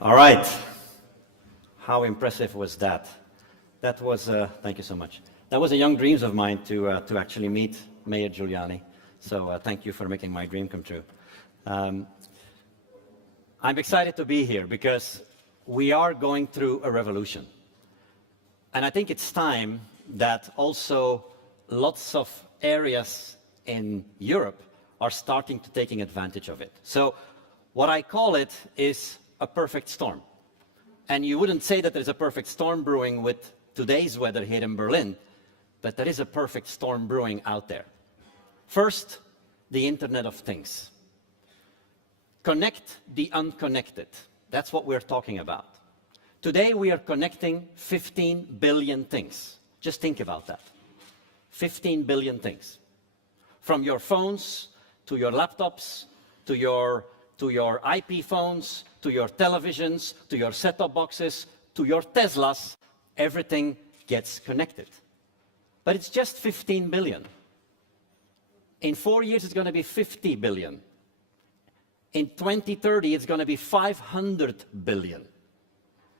All right. How impressive was that? That was, thank you so much. That was a young dreams of mine to actually meet Mayor Giuliani. So thank you for making my dream come true. I'm excited to be here because we are going through a revolution. And I think it's time that also lots of areas in Europe are starting to taking advantage of it. So what I call it is a perfect storm. And you wouldn't say that there's a perfect storm brewing with today's weather here in Berlin, but there is a perfect storm brewing out there. First, the Internet of Things. Connect the unconnected. That's what we're talking about. Today we are connecting 15 billion things. Just think about that. 15 billion things. From your phones, to your laptops, to your IP phones, to your televisions, to your set-top boxes, to your Teslas, everything gets connected. But it's just 15 billion. In 4 years, it's going to be 50 billion. In 2030, it's going to be 500 billion.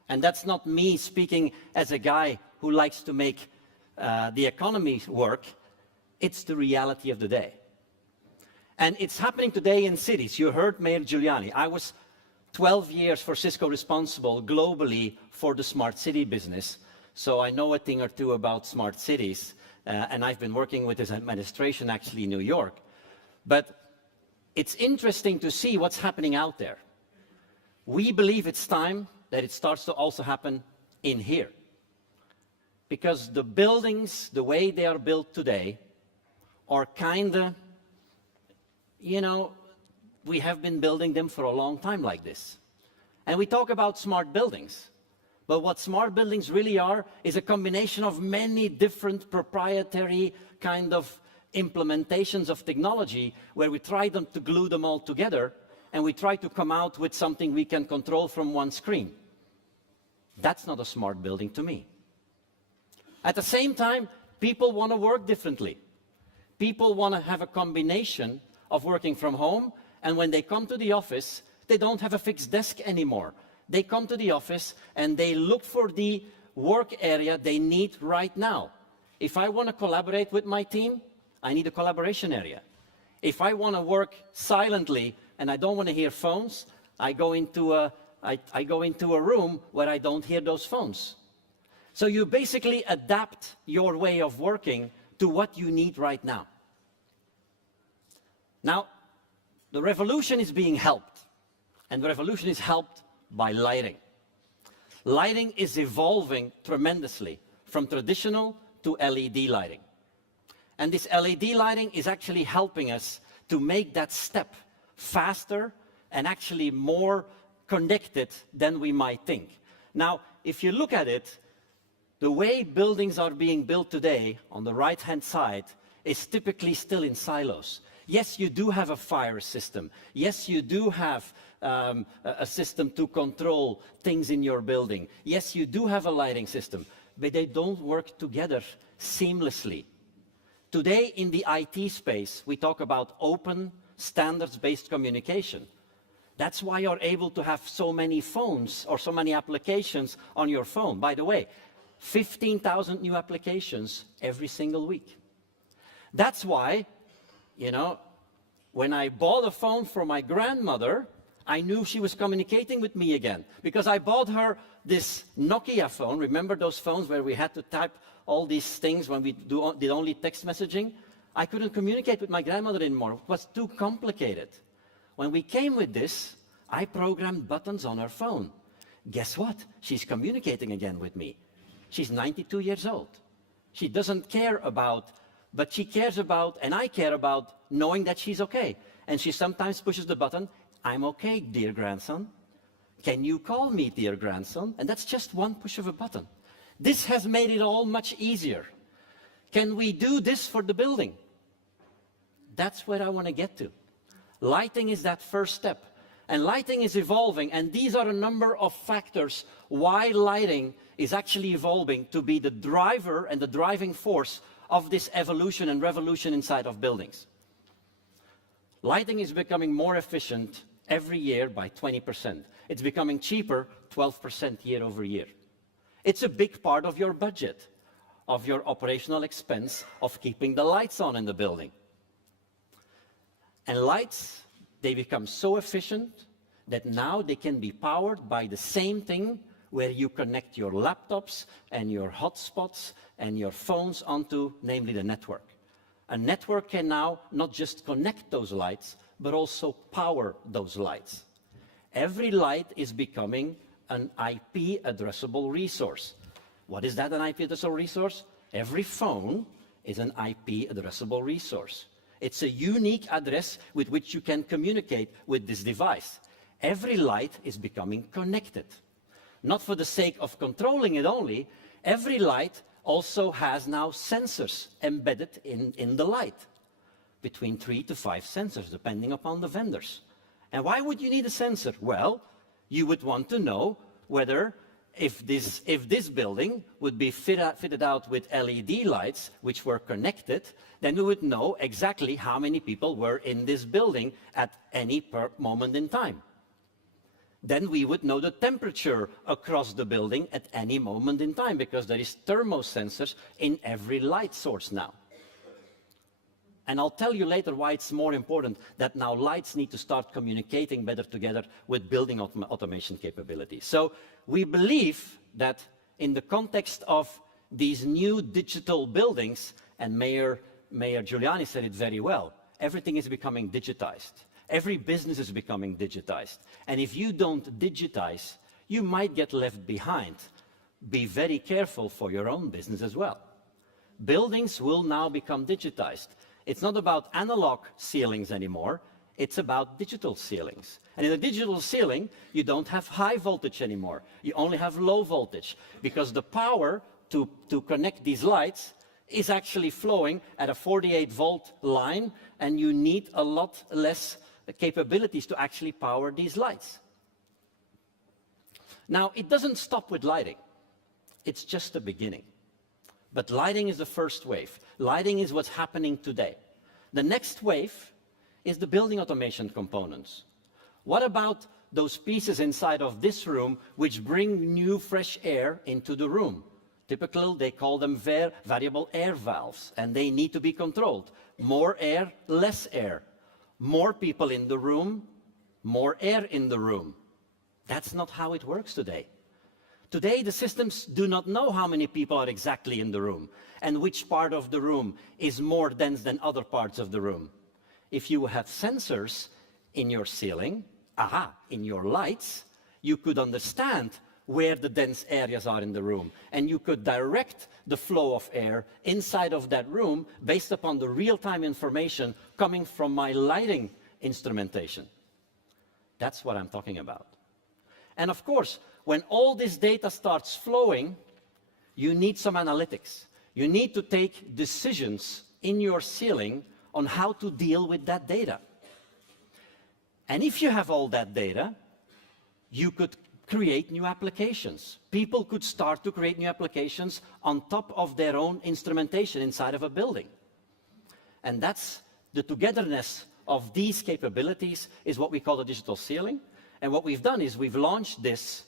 And that's not me speaking as a guy who likes to make the economy work. It's the reality of the day. And it's happening today in cities. You heard Mayor Giuliani. I was 12 years for Cisco responsible globally for the smart city business. So I know a thing or two about smart cities. And I've been working with his administration actually in New York. But it's interesting to see what's happening out there. We believe it's time that it starts to also happen in here. Because the buildings, the way they are built today, are kinda, you know, we have been building them for a long time like this. And we talk about smart buildings. But what smart buildings really are is a combination of many different proprietary kind of implementations of technology where we try to glue them all together and we try to come out with something we can control from one screen. That's not a smart building to me. At the same time, people want to work differently. People want to have a combination of working from home, and when they come to the office, they don't have a fixed desk anymore. They come to the office and they look for the work area they need right now. If I want to collaborate with my team, I need a collaboration area. If I want to work silently and I don't want to hear phones, I go into a room where I don't hear those phones. So you basically adapt your way of working to what you need right now. Now, the revolution is being helped, and the revolution is helped by lighting. Lighting is evolving tremendously from traditional to LED lighting. And this LED lighting is actually helping us to make that step faster and actually more connected than we might think. Now, if you look at it, the way buildings are being built today on the right-hand side is typically still in silos. Yes, you do have a fire system. Yes, you do have a system to control things in your building. Yes, you do have a lighting system, but they don't work together seamlessly. Today, in the IT space, we talk about open, standards-based communication. That's why you're able to have so many phones or so many applications on your phone. By the way, 15,000 new applications every single week. That's why, you know, when I bought a phone for my grandmother, I knew she was communicating with me again, because I bought her this Nokia phone. Remember those phones where we had to type all these things when we did only text messaging? I couldn't communicate with my grandmother anymore. It was too complicated. When we came with this, I programmed buttons on her phone. Guess what? She's communicating again with me. She's 92 years old. She doesn't care about, but she cares about, and I care about, knowing that she's okay. And she sometimes pushes the button, "I'm okay, dear grandson. Can you call me, dear grandson?" And that's just one push of a button. This has made it all much easier. Can we do this for the building? That's where I want to get to. Lighting is that first step. And lighting is evolving, and these are a number of factors why lighting is actually evolving to be the driver and the driving force of this evolution and revolution inside of buildings. Lighting is becoming more efficient every year by 20%. It's becoming cheaper 12% year over year. It's a big part of your budget, of your operational expense of keeping the lights on in the building. And lights, they become so efficient that now they can be powered by the same thing where you connect your laptops and your hotspots and your phones onto, namely the network. A network can now not just connect those lights, but also power those lights. Every light is becoming an IP addressable resource. What is that, an IP addressable resource? Every phone is an IP addressable resource. It's a unique address with which you can communicate with this device. Every light is becoming connected. Not for the sake of controlling it only, every light also has now sensors embedded in the light. Between 3 to 5 sensors, depending upon the vendors. And why would you need a sensor? Well, you would want to know whether if this building would be fitted out with LED lights, which were connected, then we would know exactly how many people were in this building at any moment in time. Then we would know the temperature across the building at any moment in time, because there is thermosensors in every light source now. And I'll tell you later why it's more important that now lights need to start communicating better together with building automation capabilities. So we believe that in the context of these new digital buildings, and Mayor Giuliani said it very well, everything is becoming digitized. Every business is becoming digitized. And if you don't digitize, you might get left behind. Be very careful for your own business as well. Buildings will now become digitized. It's not about analog ceilings anymore, it's about digital ceilings. And in a digital ceiling, you don't have high voltage anymore. You only have low voltage, because the power to connect these lights is actually flowing at a 48-volt line, and you need a lot less capabilities to actually power these lights. Now, it doesn't stop with lighting. It's just the beginning. But lighting is the first wave. Lighting is what's happening today. The next wave is the building automation components. What about those pieces inside of this room which bring new fresh air into the room? Typically, they call them variable air valves, and they need to be controlled. More air, less air. More people in the room, more air in the room. That's not how it works today. Today, the systems do not know how many people are exactly in the room and which part of the room is more dense than other parts of the room. If you have sensors in your ceiling, in your lights, you could understand where the dense areas are in the room, and you could direct the flow of air inside of that room based upon the real-time information coming from my lighting instrumentation. That's what I'm talking about. And of course, when all this data starts flowing, you need some analytics. You need to take decisions in your ceiling on how to deal with that data. And if you have all that data, you could create new applications. People could start to create new applications on top of their own instrumentation inside of a building. And that's the togetherness of these capabilities is what we call the digital ceiling. And what we've done is we've launched this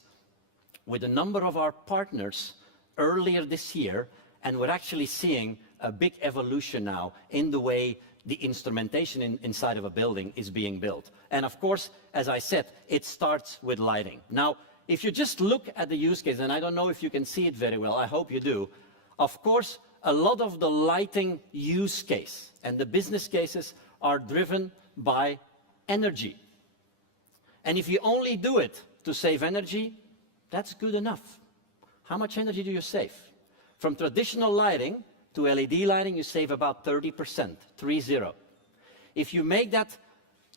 with a number of our partners earlier this year, and we're actually seeing a big evolution now in the way the instrumentation inside of a building is being built. And of course, as I said, it starts with lighting. Now, if you just look at the use case, and I don't know if you can see it very well, I hope you do, of course, a lot of the lighting use case and the business cases are driven by energy. And if you only do it to save energy, that's good enough. How much energy do you save? From traditional lighting to LED lighting, you save about 30%, 30. If you make that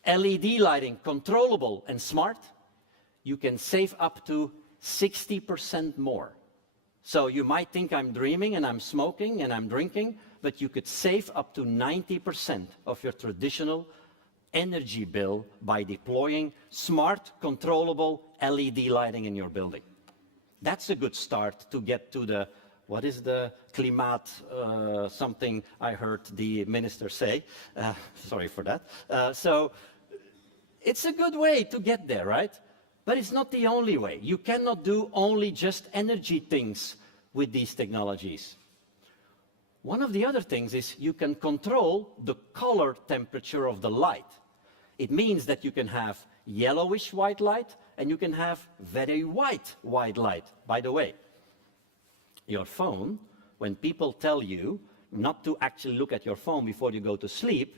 LED lighting controllable and smart, you can save up to 60% more. So you might think I'm dreaming and I'm smoking and I'm drinking, but you could save up to 90% of your traditional energy bill by deploying smart, controllable LED lighting in your building. That's a good start to get to the, what is the klimaat, something I heard the minister say. Sorry for that. So It's a good way to get there, right? But it's not the only way. You cannot do only just energy things with these technologies. One of the other things is you can control the color temperature of the light. It means that you can have yellowish white light and you can have very white light. By the way, your phone, when people tell you not to actually look at your phone before you go to sleep,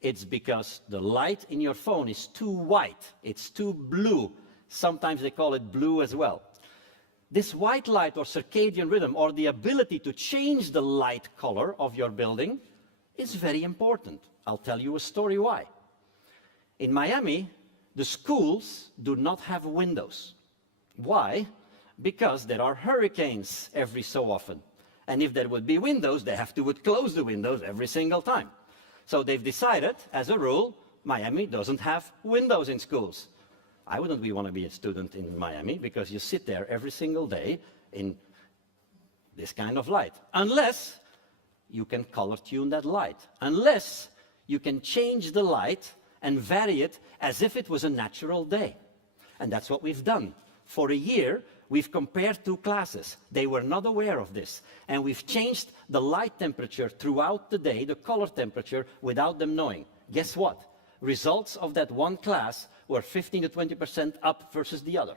it's because the light in your phone is too white, it's too blue. Sometimes they call it blue as well. This white light or circadian rhythm, or the ability to change the light color of your building, is very important. I'll tell you a story why. In Miami, the schools do not have windows. Why? Because there are hurricanes every so often. And if there would be windows, they would close the windows every single time. So they've decided, as a rule, Miami doesn't have windows in schools. I wouldn't want to be a student in Miami because you sit there every single day in this kind of light. Unless you can color tune that light. Unless you can change the light and vary it as if it was a natural day. And that's what we've done. For a year, we've compared two classes. They were not aware of this. And we've changed the light temperature throughout the day, the color temperature, without them knowing. Guess what? Results of that one class were 15 to 20% up versus the other.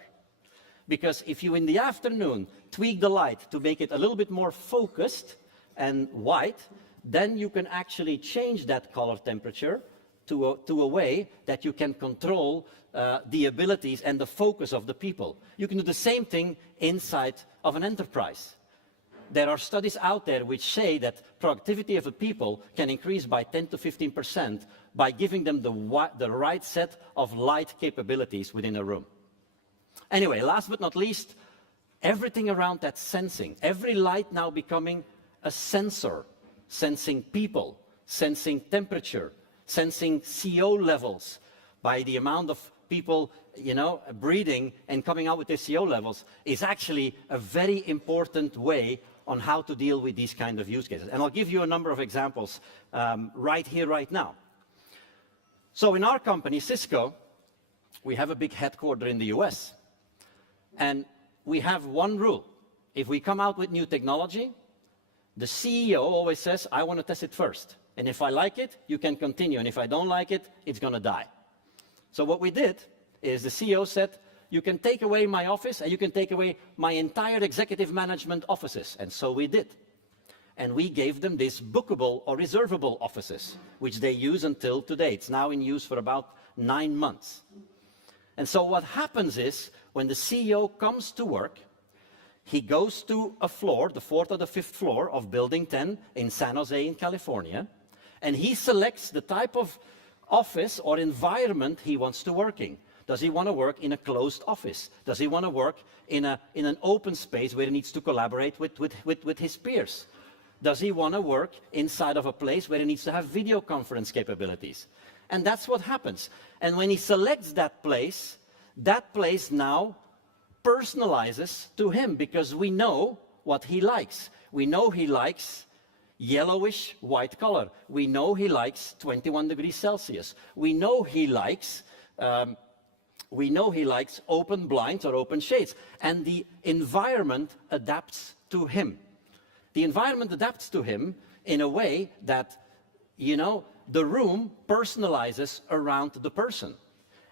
Because if you in the afternoon tweak the light to make it a little bit more focused and white, then you can actually change that color temperature to a way that you can control the abilities and the focus of the people. You can do the same thing inside of an enterprise. There are studies out there which say that productivity of the people can increase by 10 to 15% by giving them the right set of light capabilities within a room. Anyway, last but not least, everything around that sensing. Every light now becoming a sensor, sensing people, sensing temperature, sensing CO levels by the amount of people, breathing and coming out with their CO levels is actually a very important way on how to deal with these kind of use cases. And I'll give you a number of examples right here, right now. So in our company, Cisco, we have a big headquarters in the US. And we have one rule. If we come out with new technology, the CEO always says, I want to test it first. And if I like it, you can continue. And if I don't like it, it's going to die. So what we did is the CEO said, you can take away my office and you can take away my entire executive management offices. And so we did. And we gave them these bookable or reservable offices, which they use until today. It's now in use for about 9 months. And so what happens is, when the CEO comes to work, he goes to a floor, the 4th or the 5th floor of Building 10 in San Jose in California, and he selects the type of office or environment he wants to work in. Does he want to work in a closed office? Does he want to work in an open space where he needs to collaborate with his peers? Does he want to work inside of a place where he needs to have video conference capabilities? And that's what happens. And when he selects that place now personalizes to him, because we know what he likes. We know he likes yellowish white color. We know he likes 21 degrees Celsius. We know he likes open blinds or open shades. And the environment adapts to him. The environment adapts to him in a way that, the room personalizes around the person.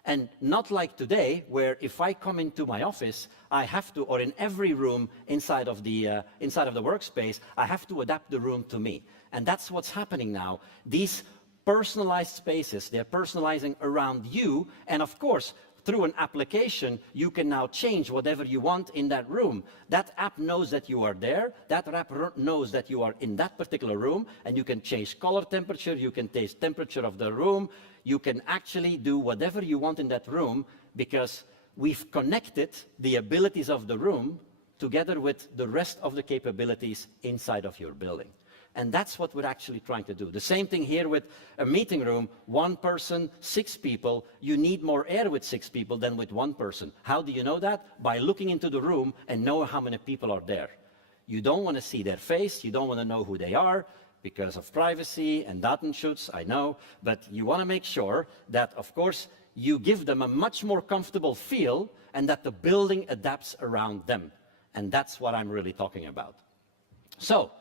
And not like today, where if I come into my office, I have to, or in every room inside of the workspace, I have to adapt the room to me. And that's what's happening now. These personalized spaces, they're personalizing around you, and of course, through an application, you can now change whatever you want in that room. That app knows that you are there, that app knows that you are in that particular room, and you can change color temperature, you can change temperature of the room, you can actually do whatever you want in that room, because we've connected the abilities of the room together with the rest of the capabilities inside of your building. And that's what we're actually trying to do. The same thing here with a meeting room, 1 person, 6 people. You need more air with 6 people than with 1 person. How do you know that? By looking into the room and know how many people are there. You don't want to see their face, you don't want to know who they are, because of privacy and Datenschutz, I know, but you want to make sure that, of course, you give them a much more comfortable feel and that the building adapts around them. And that's what I'm really talking about. So,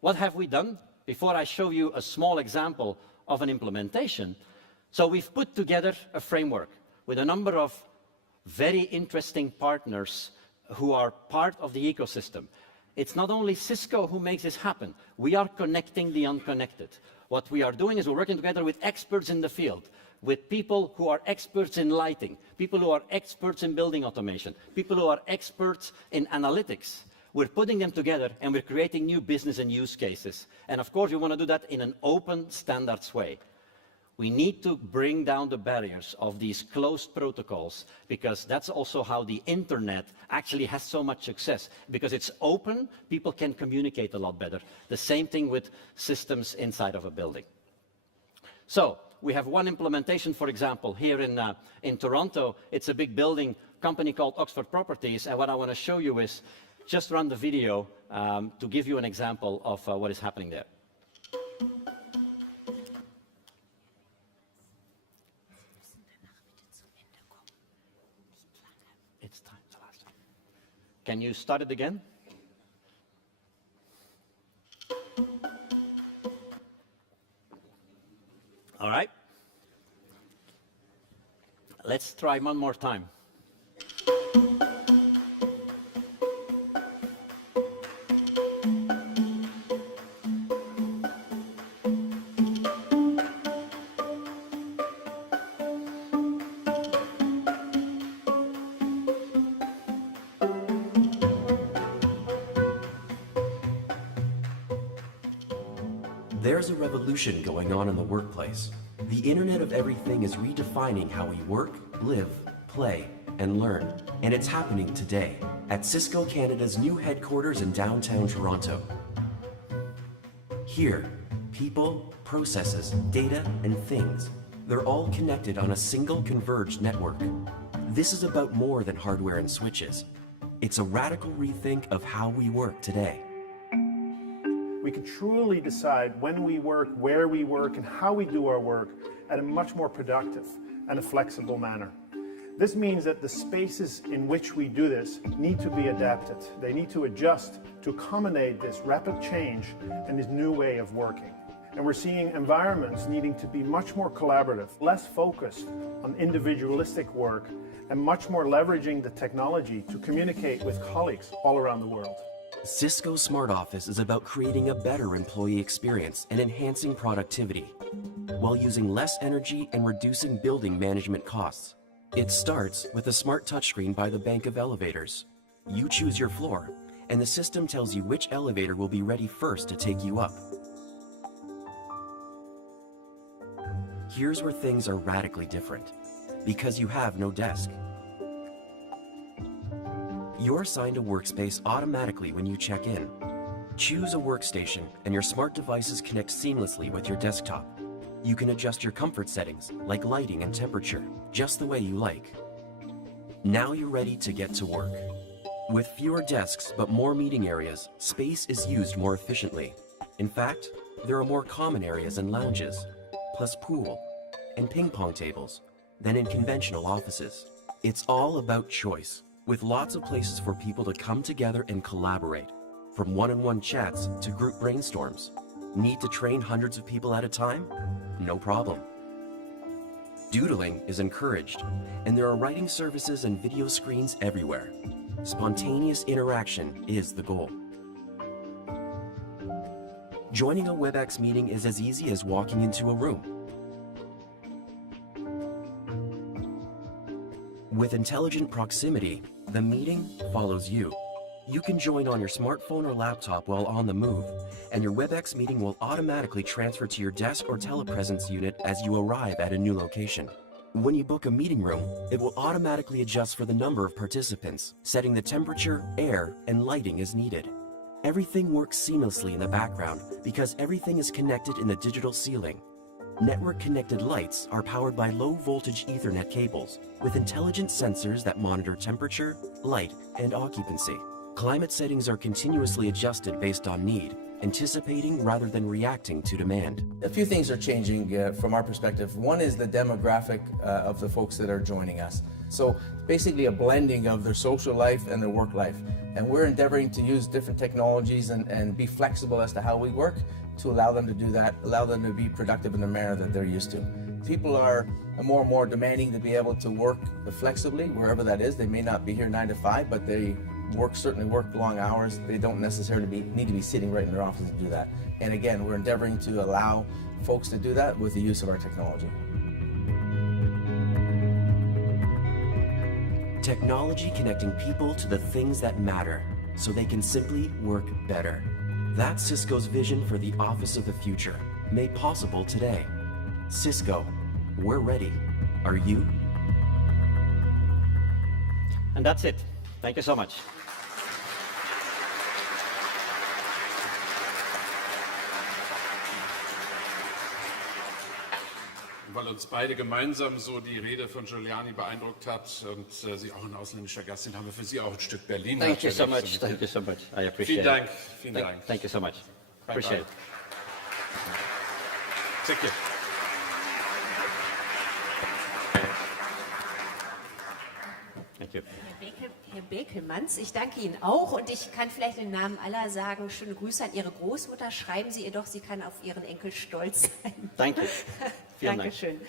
what have we done? Before I show you a small example of an implementation, so we've put together a framework with a number of very interesting partners who are part of the ecosystem. It's not only Cisco who makes this happen. We are connecting the unconnected. What we are doing is we're working together with experts in the field, with people who are experts in lighting, people who are experts in building automation, people who are experts in analytics. We're putting them together and we're creating new business and use cases. And of course, we want to do that in an open, standards way. We need to bring down the barriers of these closed protocols, because that's also how the internet actually has so much success. Because it's open, people can communicate a lot better. The same thing with systems inside of a building. So we have one implementation, for example, here in Toronto. It's a big building company called Oxford Properties, and what I want to show you is just run the video to give you an example of what is happening there. It's time, the last time. Can you start it again? All right. Let's try one more time. There's a revolution going on in the workplace. The Internet of Everything is redefining how we work, live, play, and learn. And it's happening today at Cisco Canada's new headquarters in downtown Toronto. Here, people, processes, data, and things, they're all connected on a single converged network. This is about more than hardware and switches. It's a radical rethink of how we work today. We can truly decide when we work, where we work, and how we do our work at a much more productive and a flexible manner. This means that the spaces in which we do this need to be adapted. They need to adjust to accommodate this rapid change and this new way of working. And we're seeing environments needing to be much more collaborative, less focused on individualistic work, and much more leveraging the technology to communicate with colleagues all around the world. Cisco Smart Office is about creating a better employee experience and enhancing productivity, while using less energy and reducing building management costs. It starts with a smart touchscreen by the Bank of Elevators. You choose your floor, and the system tells you which elevator will be ready first to take you up. Here's where things are radically different, because you have no desk. You're assigned a workspace automatically when you check in. Choose a workstation and your smart devices connect seamlessly with your desktop. You can adjust your comfort settings, like lighting and temperature, just the way you like. Now you're ready to get to work. With fewer desks but more meeting areas, space is used more efficiently. In fact, there are more common areas and lounges, plus pool and ping pong tables, than in conventional offices. It's all about choice, with lots of places for people to come together and collaborate, from one-on-one chats to group brainstorms. Need to train hundreds of people at a time? No problem. Doodling is encouraged, and there are writing services and video screens everywhere. Spontaneous interaction is the goal. Joining a WebEx meeting is as easy as walking into a room. With intelligent proximity, the meeting follows you. You can join on your smartphone or laptop while on the move, and your WebEx meeting will automatically transfer to your desk or telepresence unit as you arrive at a new location. When you book a meeting room, it will automatically adjust for the number of participants, setting the temperature, air, and lighting as needed. Everything works seamlessly in the background because everything is connected in the digital ceiling. Network-connected lights are powered by low-voltage Ethernet cables with intelligent sensors that monitor temperature, light, and occupancy. Climate settings are continuously adjusted based on need, anticipating rather than reacting to demand. A few things are changing from our perspective. One is the demographic of the folks that are joining us. So basically a blending of their social life and their work life. And we're endeavoring to use different technologies and be flexible as to how we work to allow them to do that, allow them to be productive in the manner that they're used to. People are more and more demanding to be able to work flexibly wherever that is. They may not be here 9 to 5, but they certainly work long hours. They don't necessarily need to be sitting right in their office to do that. And again, we're endeavoring to allow folks to do that with the use of our technology. Technology connecting people to the things that matter so they can simply work better. That's Cisco's vision for the office of the future, made possible today. Cisco, we're ready. Are you? And that's it. Thank you so much. Weil uns beide gemeinsam so die Rede von Giuliani beeindruckt hat und Sie auch ein ausländischer Gast sind, haben wir für Sie auch ein Stück Berlin. Thank you so much. Thank you so much. I appreciate Vielen Dank. it. Vielen Dank. Thank you so much. Bye Appreciate it. Thank you. Thank you. Herr Baekelmans, ich danke Ihnen auch und ich kann vielleicht im Namen aller sagen, schöne Grüße an Ihre Großmutter. Schreiben Sie ihr doch, sie kann auf Ihren Enkel stolz sein. Thank you. Vielen Dank. Dankeschön.